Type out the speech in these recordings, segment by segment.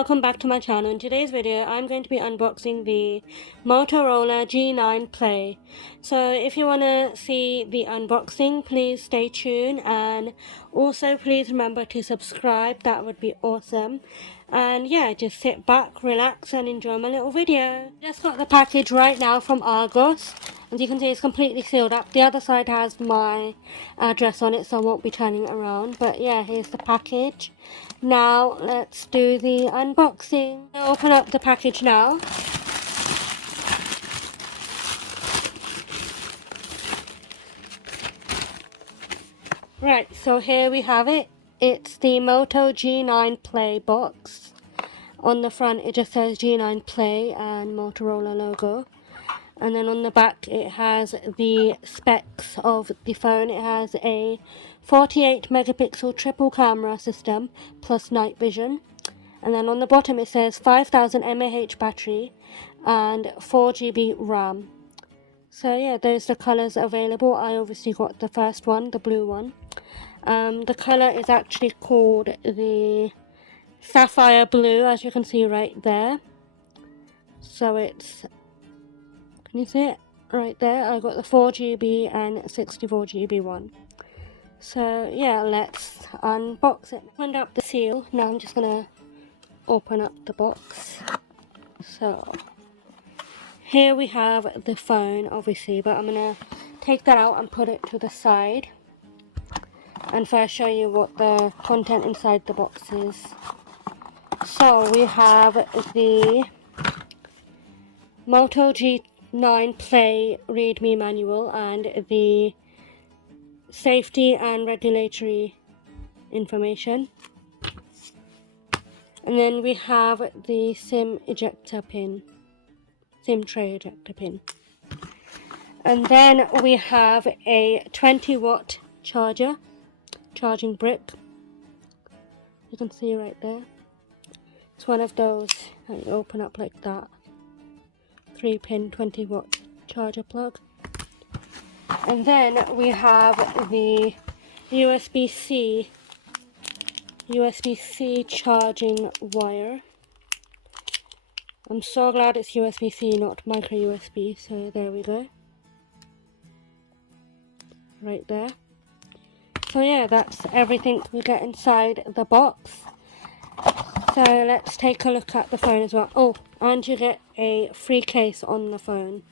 welcome back to my channel. In today's video I'm going to be unboxing the Motorola G9 Play. So if you want to see the unboxing, please stay tuned, and also please remember to subscribe. That would be awesome. And yeah, just sit back, relax and enjoy my little video. Just got the package right now from ARGOS. As you can see, it's completely sealed up. The other side has my address on it, so I won't be turning it around. But yeah, here's the package. Now let's do the unboxing. I'll open up the package now. Right, so here we have it. It's the Moto G9 Play box. On the front it just says G9 Play and Motorola logo. And then on the back it has the specs of the phone. It has a 48 megapixel triple camera system plus night vision. And then on the bottom it says 5000 mAh battery and 4 GB RAM. So yeah, those are the colours available. I obviously got the first one, the blue one. The colour is actually called the Sapphire Blue, as you can see right there. So it's, can you see it? Right there, I got the 4 GB and 64 GB one. So yeah, let's unbox it. Opened up the seal. Now I'm just gonna open up the box. So here we have the phone, obviously, but I'm gonna take that out and put it to the side. And first show you what the content inside the box is. So we have the Moto G9 Play readme manual and the safety and regulatory information. And then we have the SIM ejector pin, SIM tray ejector pin. And then we have a 20-watt charging brick. You can see right there. It's one of those that you open up like that. 3-pin 20-watt charger plug. And then we have the USB-C charging wire. I'm so glad it's USB-C, not micro USB, so there we go. Right there. So yeah, that's everything we get inside the box. So let's take a look at the phone as well. Oh, and you get a free case on the phone.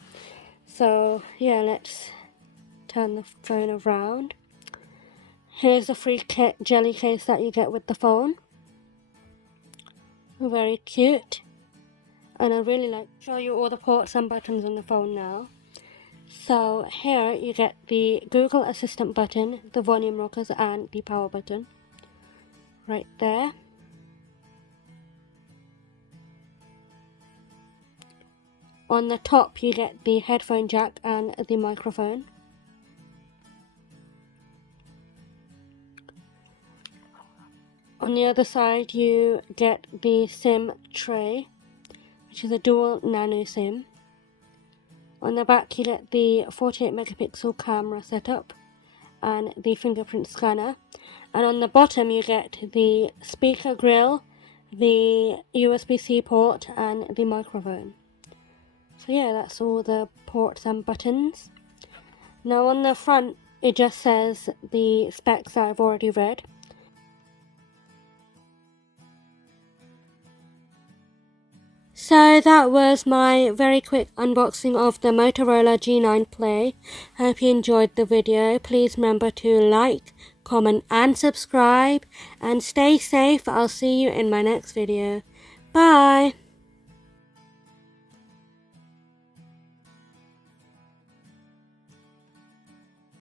So yeah, let's turn the phone around. Here's the free jelly case that you get with the phone. Very cute. And I really like to show you all the ports and buttons on the phone now. So here you get the Google Assistant button, the volume rockers and the power button. Right there. On the top you get the headphone jack and the microphone. On the other side you get the SIM tray, which is a dual nano SIM. On the back you get the 48 megapixel camera setup and the fingerprint scanner. And on the bottom you get the speaker grill, the USB-C port and the microphone. So yeah, that's all the ports and buttons. Now on the front it just says the specs that I've already read. So that was my very quick unboxing of the Motorola G9 Play. I hope you enjoyed the video. Please remember to like, comment and subscribe, and stay safe. I'll see you in my next video. Bye!